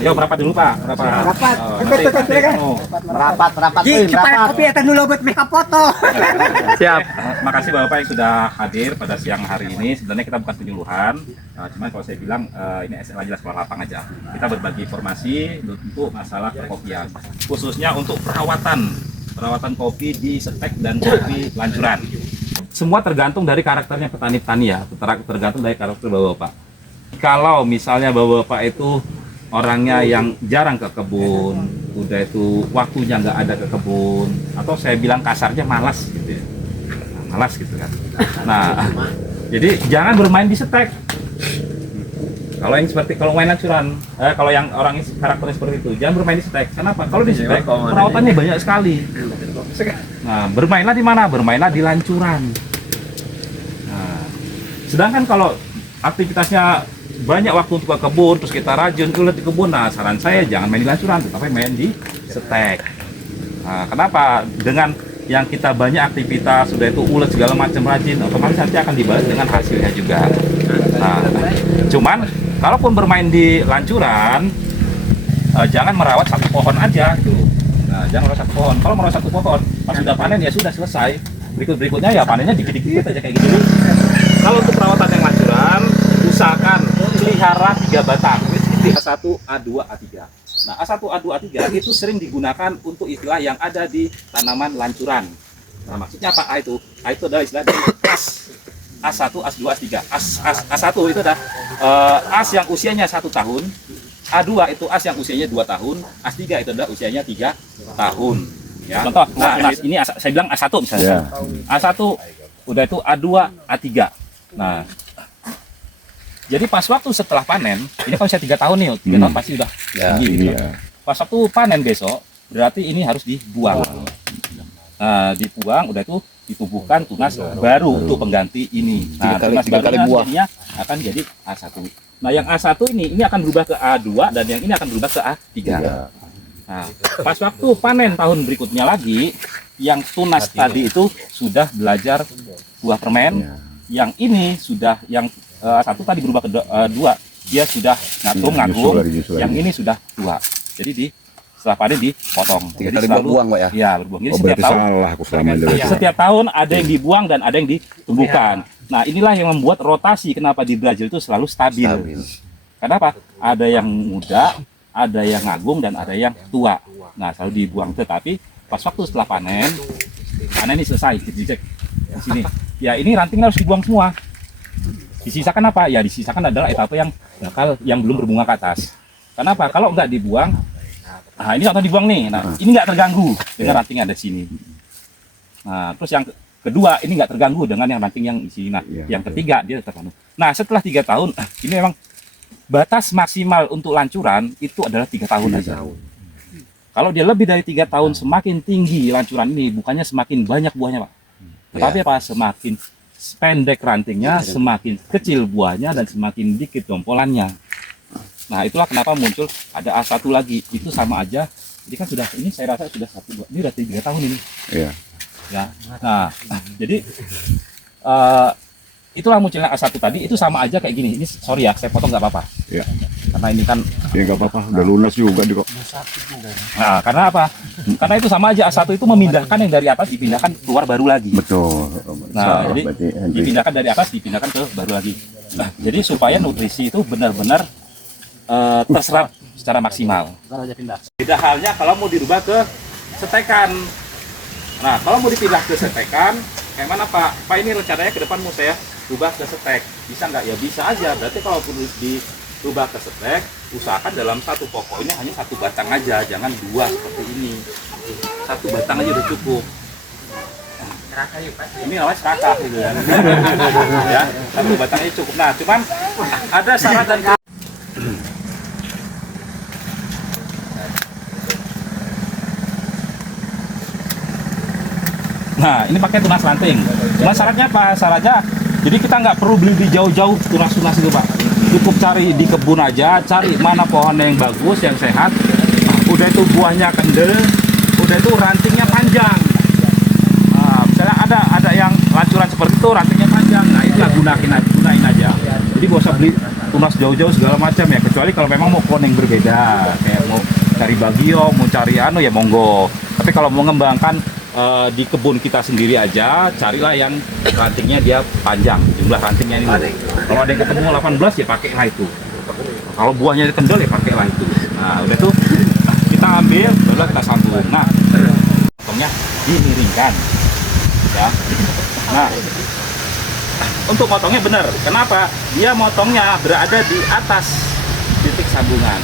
Yo merapat dulu Pak, merapat. Rapat. Merapat. Kopi eta dulu buat make up foto. Siap. Makasih Bapak yang sudah hadir pada siang hari ini. Sebenarnya kita bukan penyuluhan, cuman kalau saya bilang ini SLA jelas sekolah lapang aja. Kita berbagi informasi untuk masalah perkopian, khususnya untuk perawatan kopi di Setek dan kopi Lancuran. Semua tergantung dari karakternya petani-petani ya, tergantung dari karakter Bapak. Kalau misalnya Bapak itu orangnya yang jarang ke kebun, udah itu waktunya nggak ada ke kebun, atau saya bilang kasarnya malas gitu ya, malas gitu kan. Nah, jadi jangan bermain di Setek. Kalau main Lancuran, kalau yang orang karakternya seperti itu, jangan bermain di Setek. Kenapa? Kalau di Setek perawatannya banyak sekali. Nah, bermainlah di mana? Bermainlah di Lancuran. Nah, sedangkan kalau aktivitasnya banyak waktu untuk ke kebun, terus kita rajin ulet di kebun, nah saran saya jangan main di Lancuran, tetapi main di Setek. Nah, kenapa? Dengan yang kita banyak aktivitas, sudah itu ulet segala macam rajin, otomatis nanti akan dibalas dengan hasilnya juga. Nah, cuman kalaupun bermain di Lancuran, jangan merawat satu pohon aja gitu. Nah, jangan merawat satu pohon. Kalau merawat satu pohon, pas sudah panen ya sudah selesai. Berikutnya ya panennya dikit-dikit aja kayak gitu. Kalau untuk perawatan yang Lancuran, usahakan pelihara 3 batang, A1, A2, A3. Nah, A1, A2, A3 itu sering digunakan untuk istilah yang ada di tanaman Lancuran. Nah, maksudnya apa A itu? A itu adalah istilah dari as. A1, A2, A3. A1 itu adalah as yang usianya 1 tahun. A2 itu as yang usianya 2 tahun. A3 itu adalah usianya 3 tahun. Ya. Contoh, nah ini saya bilang A1 misalnya. A1 udah itu A2, A3. Nah, jadi pas waktu setelah panen, ini kan usia 3 tahun nih, 3 tahun pasti udah tinggi. Gitu. Pas waktu panen besok, berarti ini harus dibuang. Nah, dibuang, udah itu ditumbuhkan tunas baru untuk pengganti ini. Nah, tunas barunya akan jadi A1. Nah, yang A1 ini akan berubah ke A2 dan yang ini akan berubah ke A3. Nah, pas waktu panen tahun berikutnya lagi, yang tunas tadi itu sudah belajar buah permen, yang ini sudah yang A1 tadi berubah ke A2, dia sudah ngagung, yang ini sudah tua. Jadi setelah panen dipotong. Jadi selalu berbuang, Pak ya? Iya, berbuang. Jadi setiap tahun ada yang dibuang dan ada yang ditumbuhkan. Nah, inilah yang membuat rotasi kenapa di Brazil itu selalu stabil. Kenapa? Ada yang muda, ada yang ngagung, dan ada yang tua. Nah, selalu dibuang. Tetapi pas waktu setelah panen ini selesai, dicek di sini. Ya, ini rantingnya harus dibuang semua. Disisakan apa? Ya, disisakan adalah etape yang belum berbunga ke atas. Kenapa? Kalau nggak dibuang, nah ini contoh dibuang nih. Nah, ini nggak terganggu dengan ranting yang ada di sini. Nah, terus yang kedua, ini nggak terganggu dengan yang ranting yang di sini. Nah, yang ketiga dia terganggu. Nah, setelah 3 tahun, ini memang batas maksimal untuk Lancuran itu adalah 3 tahun aja. Kalau dia lebih dari 3 tahun, semakin tinggi Lancuran ini, bukannya semakin banyak buahnya, Pak. Tetapi apa? Semakin pendek rantingnya, semakin kecil buahnya, dan semakin dikit dompolannya. Nah, itulah kenapa muncul ada A1 lagi. Itu sama aja. Jadi kan sudah, ini saya rasa sudah 1, 2, ini sudah 3 tahun ini. Iya. Ya. Nah, jadi itulah munculnya A1 tadi. Itu sama aja kayak gini. Ini sorry ya, saya potong nggak apa-apa. Iya. Karena ini kan ya nggak apa-apa, udah lunas juga di kok. Nah, karena apa? Karena itu sama aja, A1 itu memindahkan yang dari atas dipindahkan keluar baru lagi. Betul. Nah, jadi dipindahkan dari atas dipindahkan ke baru lagi. Nah, jadi supaya nutrisi itu benar-benar terserap secara maksimal. Beda halnya kalau mau dirubah ke setekan. Nah, kalau mau dipindah ke setekan, kayak mana Pak? Pak, ini rencananya ke depan mau saya rubah ke setek. Bisa nggak? Ya bisa aja. Berarti kalau perlu dirubah ke setek, usahakan dalam satu pokoknya hanya 1 batang aja, jangan 2 seperti ini. 1 batang aja udah cukup. Ini namanya serakah gitu ya. Ya, 1 batangnya cukup. Nah, cuman ada syarat dan nah, ini pakai tunas ranting. Cuma syaratnya apa? Syaratnya, jadi kita nggak perlu beli di jauh-jauh tunas-tunas itu, Pak. Cukup cari di kebun aja, cari mana pohon yang bagus, yang sehat. Udah itu buahnya kendel, udah itu rantingnya panjang. Nah, misalnya ada yang Lancuran seperti itu, rantingnya panjang. Nah, itulah gunain aja. Jadi gak usah beli tunas jauh-jauh segala macam ya, kecuali kalau memang mau pohon yang berbeda, kayak mau cari bagio, mau cari ya monggo. Tapi kalau mau mengembangkan di kebun kita sendiri aja, carilah yang rantingnya dia panjang, jumlah rantingnya ini. Kalau ada yang ketemu 18 ya pakailah itu. Kalau buahnya kendal ya pakailah itu. Nah udah tuh kita ambil, barulah kita sambung. Nah potongnya dimiringkan ya. Nah untuk motongnya benar, kenapa? Dia motongnya berada di atas titik sambungan.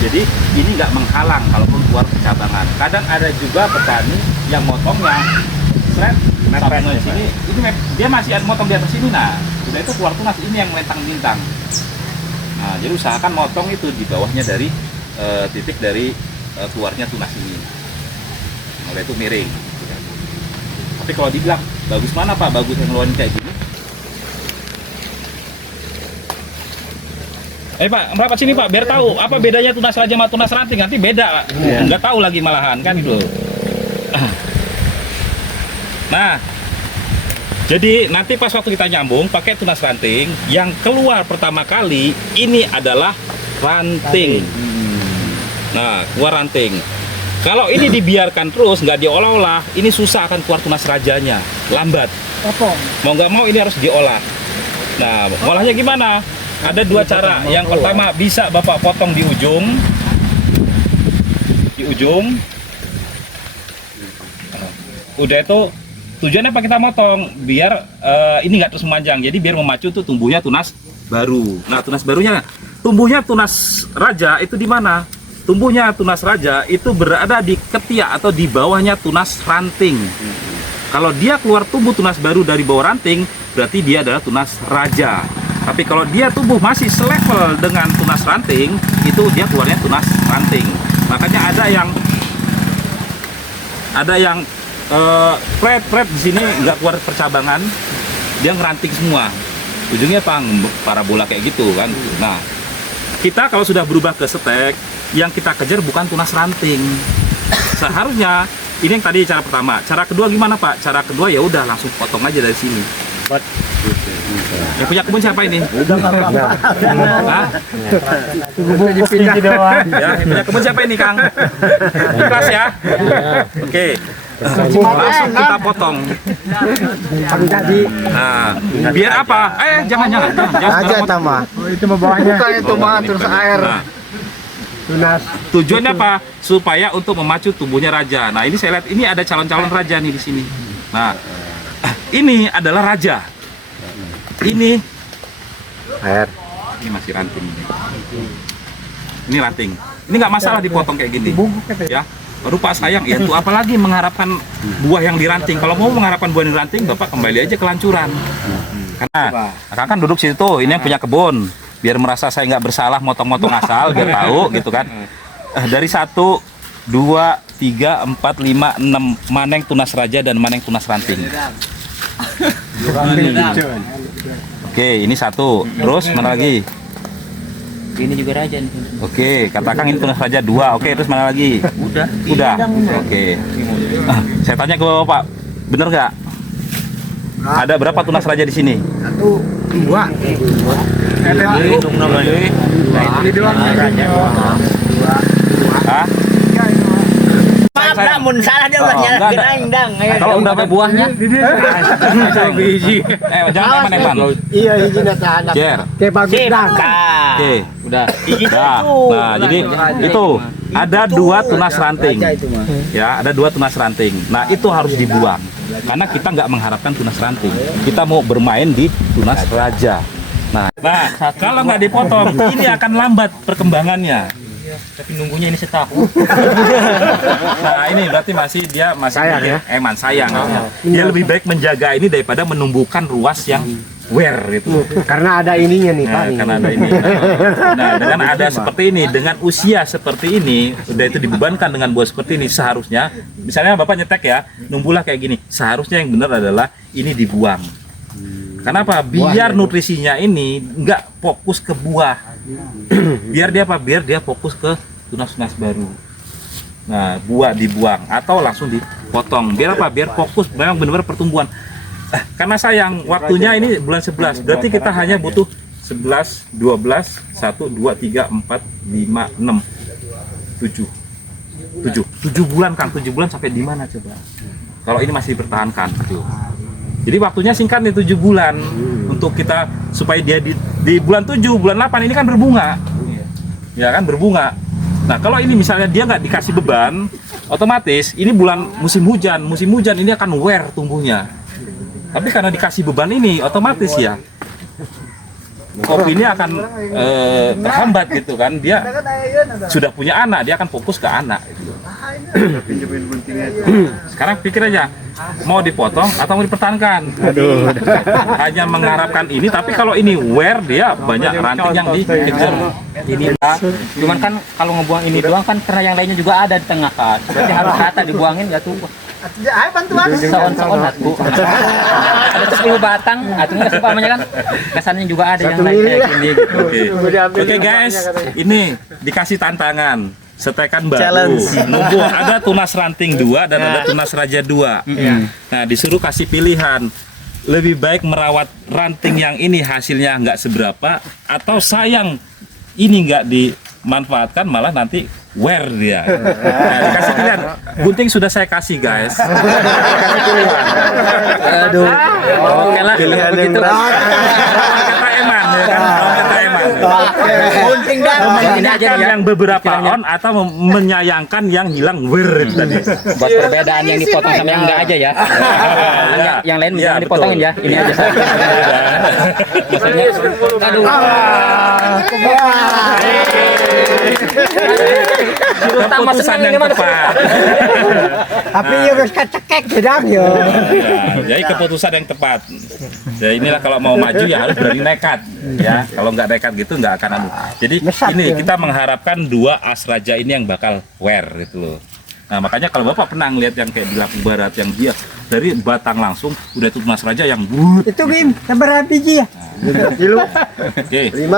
Jadi ini nggak menghalang kalaupun keluar percabangan. Kadang ada juga petani yang motongnya sambungan sini, ini dia masih ada motong di atas sini. Nah, udah itu keluar tunas ini yang melintang bintang. Nah, jadi usahakan motong itu di bawahnya dari titik dari keluarnya tunas ini. Nah, udah itu miring. Tapi kalau dibilang bagus mana Pak? Bagus yang ngeluarin kayak gini. Pak, merapat sini Pak, biar tahu apa bedanya tunas raja sama tunas ranting. Nanti beda, nggak tahu lagi malahan kan itu. Nah, jadi nanti pas waktu kita nyambung pakai tunas ranting, yang keluar pertama kali ini adalah ranting. Nah, keluar ranting. Kalau ini dibiarkan terus, nggak diolah-olah, ini susah akan keluar tunas rajanya, lambat. Mau nggak mau ini harus diolah. Nah, ngolahnya gimana? Ada dua cara. Yang pertama bisa Bapak potong di ujung. Udah itu tujuannya apa kita motong? Biar ini nggak terus memanjang. Jadi biar memacu tuh tumbuhnya tunas baru. Nah tunas barunya, tumbuhnya tunas raja itu di mana? Tumbuhnya tunas raja itu berada di ketiak atau di bawahnya tunas ranting. Kalau dia keluar tumbuh tunas baru dari bawah ranting, berarti dia adalah tunas raja. Tapi kalau dia tumbuh masih selevel dengan tunas ranting, itu dia keluarnya tunas ranting. Makanya ada yang flat di sini nggak keluar percabangan, dia ngeranting semua. Ujungnya parabola kayak gitu kan. Nah, kita kalau sudah berubah ke stek, yang kita kejar bukan tunas ranting. Seharusnya ini yang tadi cara pertama. Cara kedua gimana Pak? Cara kedua ya udah langsung potong aja dari sini. Yang punya kebun siapa ini? Hah? Ya, yang punya kebun siapa ini Kang? Ikhlas ya? Oke. Langsung kita potong. Nah, biar apa? Jangan Aja tambah. Itu bawahnya. Bukan itu mah terus air. Nah, Tunas. tujuannya apa? Supaya untuk memacu tubuhnya raja. Nah, ini saya lihat ini ada calon-calon raja nih di sini. Nah, ini adalah raja. Ini Air. ini masih ranting ini. Ini ranting. Ini nggak masalah dipotong kayak gini. Ya. Baru Pak sayang, ya tuh apalagi mengharapkan buah yang diranting. Kalau mau mengharapkan buah yang diranting, Bapak kembali aja ke lancuran. Karena Akang kan duduk situ, ini yang punya kebun. Biar merasa saya nggak bersalah motong-motong asal, biar tahu gitu kan. Dari 1, 2, 3, 4, 5, 6 mana yang tunas raja dan mana yang tunas ranting. Oke, ini 1. Terus mana lagi? Ini juga raja nih. Oke, katakan ini tunas raja 2. Oke, terus mana lagi? Udah. Oke. Saya tanya ke Bapak, bener nggak? Ada berapa tunas raja di sini? 1, 2. Ini doang raja. Hah? Maaf dah, mun salah dia ulah enggak ada. nyalahin dang. Kalau udah ada buahnya, jangan mana Bang? Iya, izin data anak. Jer. Kayak bagus dah. Oke, Udah. Nah, nah, jadi itu ada 2 tunas ranting. Ya, ada 2 tunas ranting. Nah, itu harus dibuang. Karena kita nggak mengharapkan tunas ranting. Kita mau bermain di tunas raja. Nah, kalau nggak dipotong, ini akan lambat perkembangannya. Tapi nunggunya ini setahun. Nah, ini berarti masih Sayang ya? Eman sayang. Dia lebih baik menjaga ini daripada menumbuhkan ruas yang wear itu. Karena ada ininya nih, Pak. Nah, karena ada ini. Nah, dengan ada seperti ini, dengan usia seperti ini, udah itu dibebankan dengan buah seperti ini, seharusnya, misalnya Bapak nyetek ya, numbuhlah kayak gini, seharusnya yang benar adalah ini dibuang. Kenapa? Biar nutrisinya ini nggak fokus ke buah. Biar dia apa? Biar dia fokus ke tunas-tunas baru. Nah, buah dibuang atau langsung dipotong. Biar apa? Biar fokus memang benar-benar pertumbuhan. Karena sayang waktunya ini bulan 11, berarti kita hanya butuh 11, 12, 1, 2, 3, 4, 5, 6, 7. 7 bulan Kang, 7 bulan sampai di mana coba? Kalau ini masih dipertahankan gitu. Jadi waktunya singkat nih 7 bulan untuk kita supaya dia di bulan 7, bulan 8 ini kan berbunga. Ya kan berbunga. Nah, kalau ini misalnya dia nggak dikasih beban, otomatis ini bulan musim hujan ini akan wear tumbuhnya. Tapi karena dikasih beban ini otomatis ya kopi ini akan terhambat gitu kan. Dia sudah punya anak, dia akan fokus ke anak gitu. Sekarang pikir aja, mau dipotong atau mau dipertahankan? Aduh. Hanya mengharapkan ini, tapi kalau ini wear dia banyak ranting yang dikejar. Ini cuman kan kalau ngebuang ini doang kan karena yang lainnya juga ada di tengah kan. Berarti harus rata dibuangin ya tuh. Ayo bantuan. Saon-saon aku. Ada 10 batang, atunya supaya kan kesannya juga ada yang lain kayak gini. Oke guys, ini dikasih tantangan. Setekan baru. Nunggu ada tunas ranting 2 dan ada tunas raja 2. Nah, disuruh kasih pilihan. Lebih baik merawat ranting yang ini hasilnya nggak seberapa atau sayang ini nggak dimanfaatkan malah nanti wear dia. Nah, dikasih pilihan. Gunting sudah saya kasih guys. Kasih pilihan. Aduh. Oke lah Pilihan yang begitu. Kata Eman ya kan. Kata Eman. Gunting dah. Ini aja Menyayangkan ya. yang beberapa on atau menyayangkan yang hilang wear itu tadi. Buat perbedaan yang dipotong sama yang enggak aja ya. Yang lain Iya, jangan dipotongin betul. ya. Ini aja saya. Maksudnya aduh. Keputusan yang tepat. Tapi ya wis kecekek gedang yo. Jadi keputusan yang tepat. Ya inilah kalau mau maju ya harus berani nekat ya. Kalau nggak nekat gitu nggak akan anu. Jadi ini kita mengharapkan 2 as raja ini yang bakal wear gitu loh. Nah, makanya kalau Bapak pernah ngeliat yang kayak di Laku Barat yang dia dari batang langsung udah itu tunas raja yang but. Itu Bim, seberapa biji ya? 5 kilo. Oke. 5.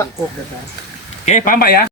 Oke, paham Pak ya?